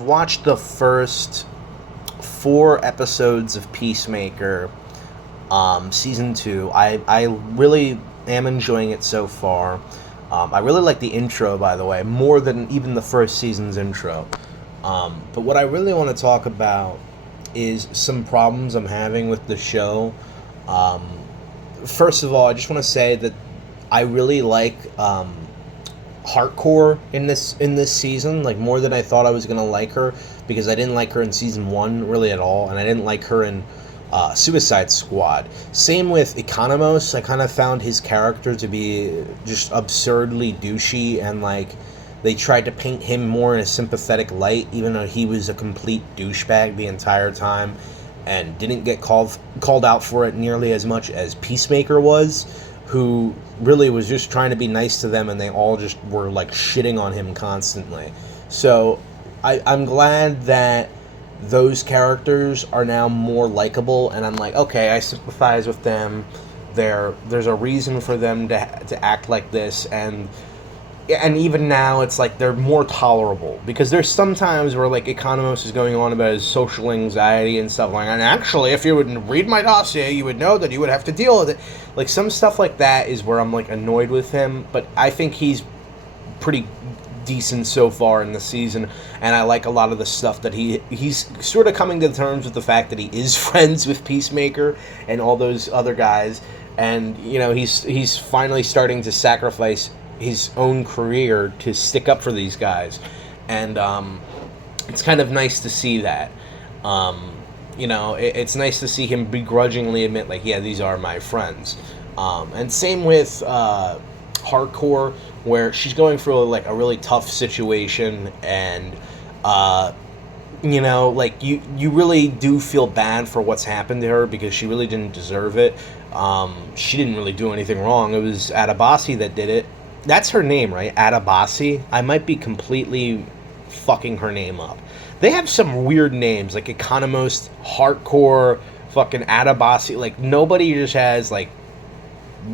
Watched the first 4 episodes of Peacemaker, season 2. I really am enjoying it so far. I really like the intro, by the way, more than even the first season's intro. But what I really want to talk about is some problems I'm having with the show. Um, First of all, I just want to say that I really like hardcore in this season, like more than I thought I was gonna like her, because I didn't like her in season 1 really at all, and I didn't like her in Suicide Squad. Same with Economos. I kind of found his character to be just absurdly douchey, and like they tried to paint him more in a sympathetic light, even though he was a complete douchebag the entire time, and didn't get called out for it nearly as much as Peacemaker was, who really was just trying to be nice to them, and they all just were like shitting on him constantly. So I'm glad that those characters are now more likable, and I'm like, okay, I sympathize with them. There's a reason for them to act like this, and even now it's like they're more tolerable, because there's some times where like Economos is going on about his social anxiety and stuff like that, and actually if you would read my dossier you would know that you would have to deal with it. Like some stuff like that is where I'm like annoyed with him, but I think he's pretty decent so far in the season, and I like a lot of the stuff that he's sort of coming to terms with the fact that he is friends with Peacemaker and all those other guys, and he's finally starting to sacrifice his own career to stick up for these guys, and it's kind of nice to see that. It's nice to see him begrudgingly admit, like, yeah, these are my friends. And same with Hardcore, where she's going through like a really tough situation, and like you really do feel bad for what's happened to her, because she really didn't deserve it. She didn't really do anything wrong. It was Adabasi that did it. That's her name, right? Adabasi? I might be completely fucking her name up. They have some weird names, like Economist, Hardcore, fucking Adabasi. Like, nobody just has, like,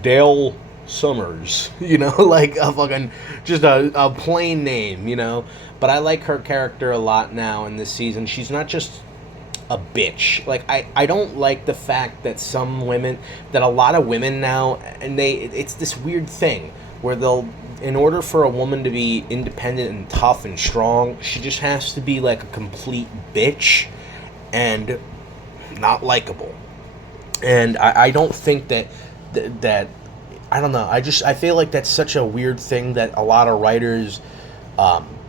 Dale Summers, like a fucking, just a plain name. But I like her character a lot now in this season. She's not just a bitch. Like, I don't like the fact that a lot of women now, and it's this weird thing where in order for a woman to be independent and tough and strong, she just has to be like a complete bitch and not likable. And I don't think that I don't know. I feel like that's such a weird thing that a lot of writers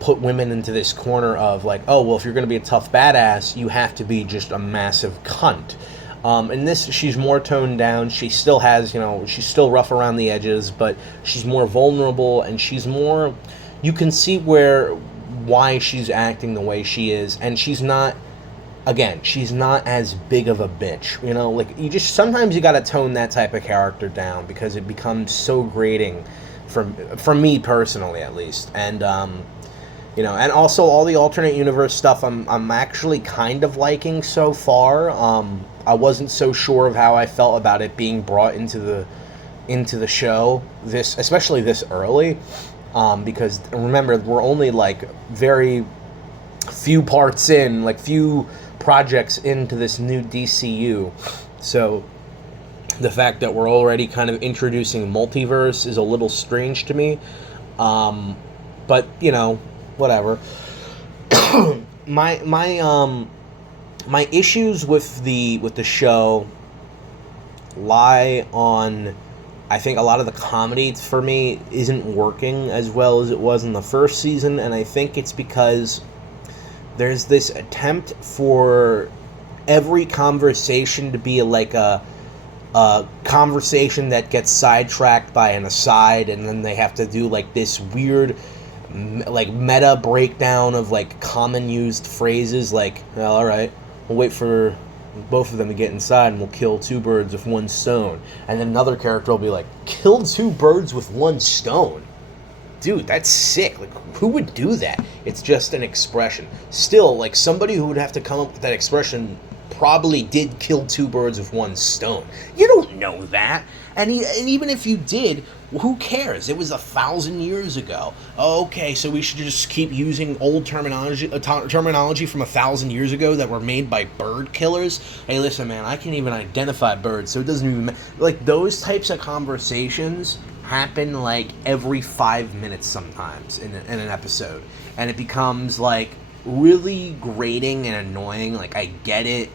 put women into this corner of like, oh, well, if you're going to be a tough badass, you have to be just a massive cunt. In this, she's more toned down. She still has, she's still rough around the edges, but she's more vulnerable, and she's more, you can see why she's acting the way she is, and she's not as big of a bitch, like, sometimes you gotta tone that type of character down, because it becomes so grating, from me personally, at least. And and also all the alternate universe stuff I'm actually kind of liking so far. I wasn't so sure of how I felt about it being brought into the show, especially this early, because remember, we're only like very few parts in, like few projects into this new DCU. So the fact that we're already kind of introducing multiverse is a little strange to me. But whatever. My issues with the show lie on, I think a lot of the comedy for me isn't working as well as it was in the first season, and I think it's because there's this attempt for every conversation to be like a conversation that gets sidetracked by an aside, and then they have to do like this weird like meta breakdown of like common used phrases, like, well, all right, we'll wait for both of them to get inside and we'll kill 2 birds with 1 stone. And then another character will be like, kill 2 birds with 1 stone? Dude, that's sick. Like, who would do that? It's just an expression. Still, like, somebody who would have to come up with that expression probably did kill 2 birds with 1 stone. You don't know that. And even if you did, Who cares? It was 1,000 years ago. Okay, so we should just keep using old terminology from 1,000 years ago that were made by bird killers. Hey, listen, man, I can't even identify birds, so it doesn't even like those types of conversations happen like every 5 minutes sometimes in an episode, and it becomes like really grating and annoying. Like, I get it.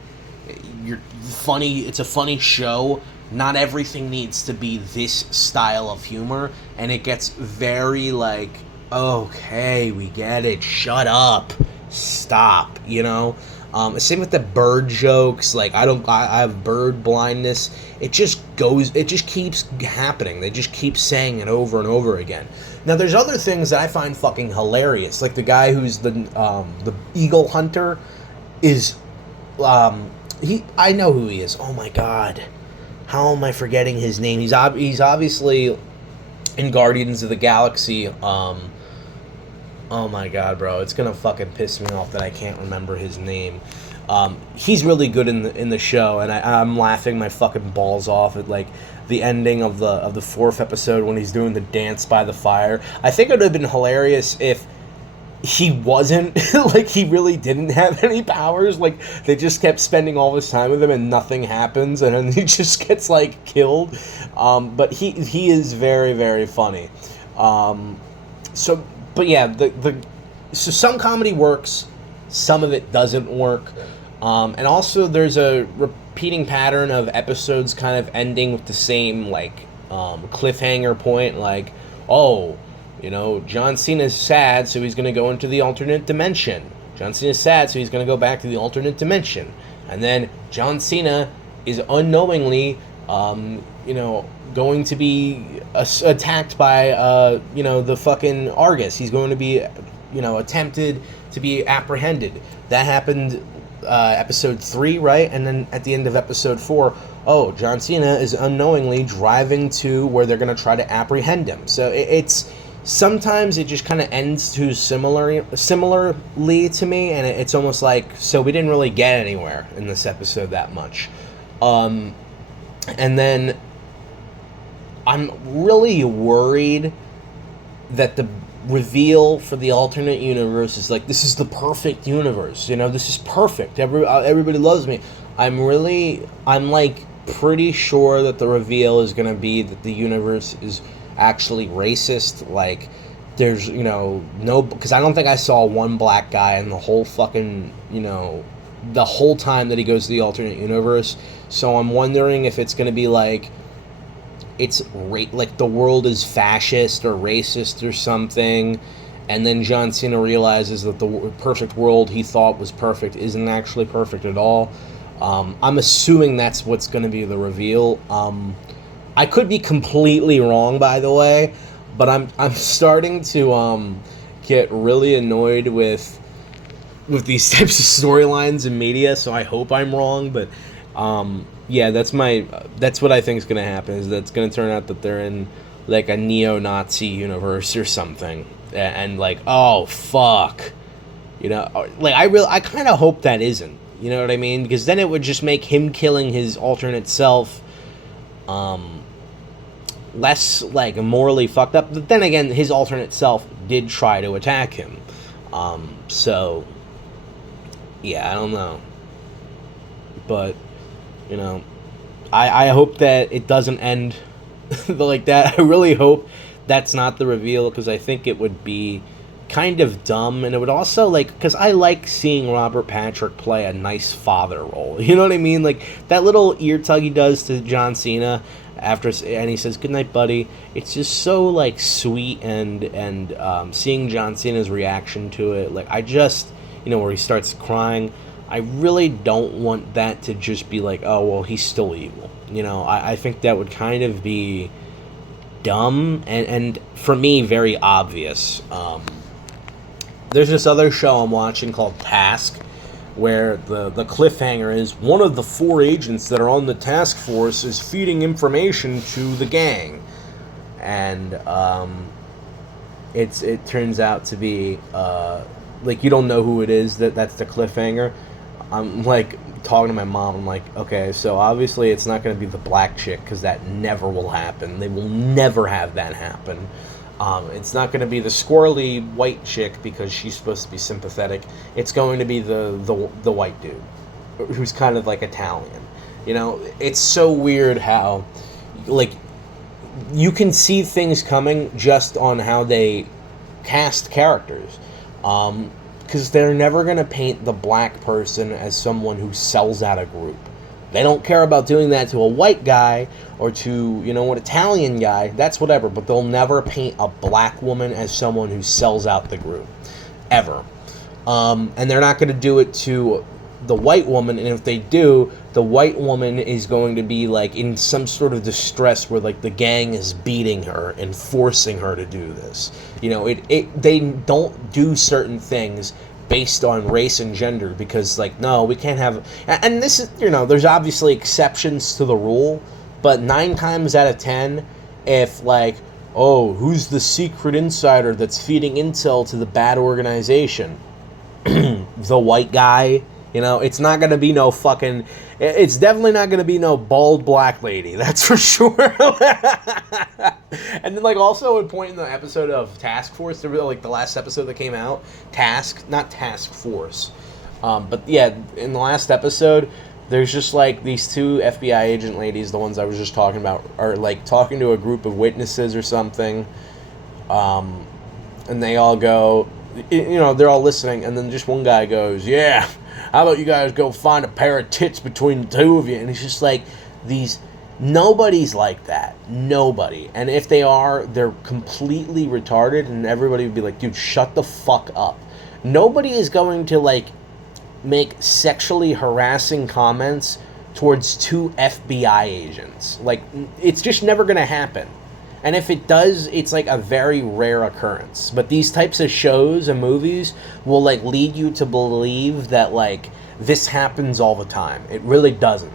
You're funny. It's a funny show. Not everything needs to be this style of humor, and it gets very like, okay, we get it. Shut up, stop. Same with the bird jokes. Like, I have bird blindness. It just keeps happening. They just keep saying it over and over again. Now, there's other things that I find fucking hilarious. Like the guy who's the eagle hunter is, I know who he is. Oh my god. How am I forgetting his name? He's obviously in Guardians of the Galaxy. Oh my god, bro, it's gonna fucking piss me off that I can't remember his name. He's really good in the show, and I'm laughing my fucking balls off at like the ending of the fourth episode when he's doing the dance by the fire. I think it would have been hilarious if he wasn't like, he really didn't have any powers. Like, they just kept spending all this time with him and nothing happens, and then he just gets like killed. But he is very, very funny. So some comedy works, some of it doesn't work, and also there's a repeating pattern of episodes kind of ending with the same like cliffhanger point, like, oh, John Cena's sad, so he's going to go into the alternate dimension. John Cena's sad, so he's going to go back to the alternate dimension. And then John Cena is unknowingly, going to be attacked by, the fucking Argus. He's going to be, attempted to be apprehended. That happened episode 3, right? And then at the end of episode 4, oh, John Cena is unknowingly driving to where they're going to try to apprehend him. So it's... Sometimes it just kind of ends too similarly to me, and it's almost like, so we didn't really get anywhere in this episode that much. And then I'm really worried that the reveal for the alternate universe is like, this is the perfect universe, this is perfect. Everybody loves me. I'm like pretty sure that the reveal is going to be that the universe is actually racist. Like, there's no, because I don't think I saw one black guy in the whole fucking the whole time that he goes to the alternate universe. So I'm wondering if it's gonna be like like the world is fascist or racist or something, and then John Cena realizes that the perfect world he thought was perfect isn't actually perfect at all. I'm assuming that's what's gonna be the reveal. I could be completely wrong, by the way, but I'm starting to get really annoyed with these types of storylines in media. So I hope I'm wrong, but that's what I think is going to happen. Is that it's going to turn out that they're in like a neo-Nazi universe or something, and like, oh fuck, like I kind of hope that isn't. You know what I mean? Because then it would just make him killing his alternate self less like morally fucked up. But then again, his alternate self did try to attack him. So yeah, I don't know. But I hope that it doesn't end like that. I really hope that's not the reveal, because I think it would be kind of dumb, and it would also, like, because I like seeing Robert Patrick play a nice father role. You know what I mean? Like, that little ear tug he does to John Cena and he says, "Good night, buddy." It's just so like sweet, and seeing John Cena's reaction to it, like, I just, where he starts crying. I really don't want that to just be like, oh well, he's still evil. I think that would kind of be dumb, and for me, very obvious. There's this other show I'm watching called Task, where the cliffhanger is one of the 4 agents that are on the task force is feeding information to the gang, and it turns out to be like, you don't know who it is. That's the cliffhanger. I'm like talking to my mom. I'm like, okay, so obviously it's not going to be the black chick because that never will happen. They will never have that happen. It's not going to be the squirrely white chick because she's supposed to be sympathetic. It's going to be the white dude who's kind of like Italian. You know, it's so weird how, like, you can see things coming just on how they cast characters. Because they're never going to paint the black person as someone who sells out a group. They don't care about doing that to a white guy or to, you know, an Italian guy. That's whatever. But they'll never paint a black woman as someone who sells out the group. Ever. And they're not going to do it to the white woman. And if they do, the white woman is going to be, like, in some sort of distress where, like, the gang is beating her and forcing her to do this. You know, they don't do certain things based on race and gender because, like, no, we can't have... And this is, you know, there's obviously exceptions to the rule, but 9 times out of 10, if, like, oh, who's the secret insider that's feeding intel to the bad organization? The white guy. You know, it's not going to be no fucking... It's definitely not going to be no bald black lady. That's for sure. And then, like, also a point in the episode of Task Force, like, the last episode that came out, not Task Force. But, yeah, in the last episode, there's just, like, these 2 FBI agent ladies, the ones I was just talking about, are, like, talking to a group of witnesses or something. And they all go... You know, they're all listening, and then just one guy goes, yeah, how about you guys go find a pair of tits between the 2 of you? And it's just like, nobody's like that. Nobody. And if they are, they're completely retarded, and everybody would be like, dude, shut the fuck up. Nobody is going to, like, make sexually harassing comments towards 2 FBI agents. Like, it's just never going to happen. And if it does, it's like a very rare occurrence. But these types of shows and movies will, like, lead you to believe that, like, this happens all the time. It really doesn't.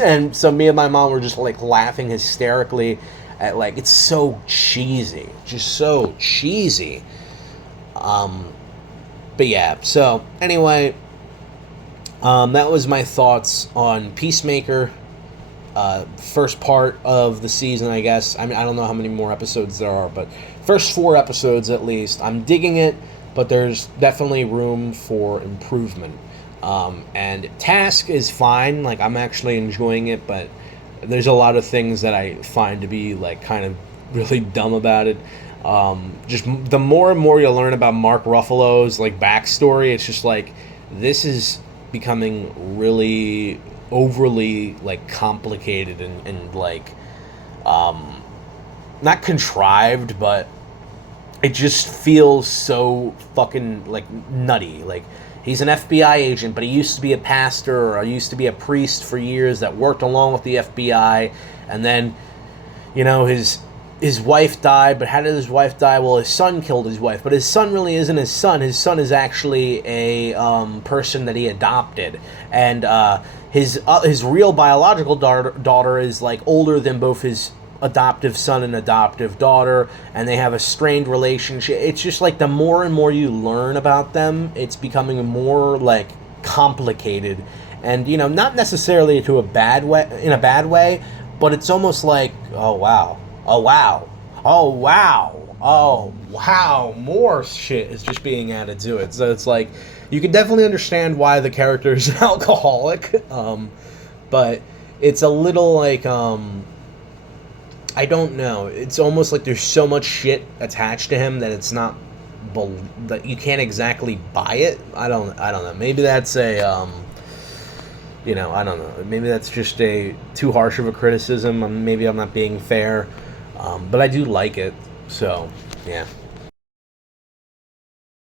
And so me and my mom were just, like, laughing hysterically at, like, it's so cheesy. Just so cheesy. But yeah, so anyway, that was my thoughts on Peacemaker. First part of the season, I guess. I mean, I don't know how many more episodes there are, but first 4 episodes at least. I'm digging it, but there's definitely room for improvement. And Task is fine. Like, I'm actually enjoying it, but there's a lot of things that I find to be, like, kind of really dumb about it. Just the more and more you learn about Mark Ruffalo's, like, backstory, it's just like, this is becoming really overly, like, complicated and like, not contrived, but it just feels so fucking, like, nutty. Like, he's an FBI agent, but he used to be a pastor or used to be a priest for years that worked along with the FBI, and then, you know, his wife died. But how did his wife die? Well, his son killed his wife, but his son really isn't his son. His son is actually a person that he adopted, and his real biological daughter is, like, older than both his adoptive son and adoptive daughter, and they have a strained relationship. It's just like, the more and more you learn about them, it's becoming more, like, complicated, and, you know, not necessarily in a bad way, but it's almost like, oh wow, more shit is just being added to it. So it's like, you can definitely understand why the character is an alcoholic, but it's a little like, I don't know. It's almost like there's so much shit attached to him that it's not, that you can't exactly buy it. I don't know. Maybe that's a, you know, I don't know. Maybe that's just a too harsh of a criticism. Maybe I'm not being fair, but I do like it. So, yeah.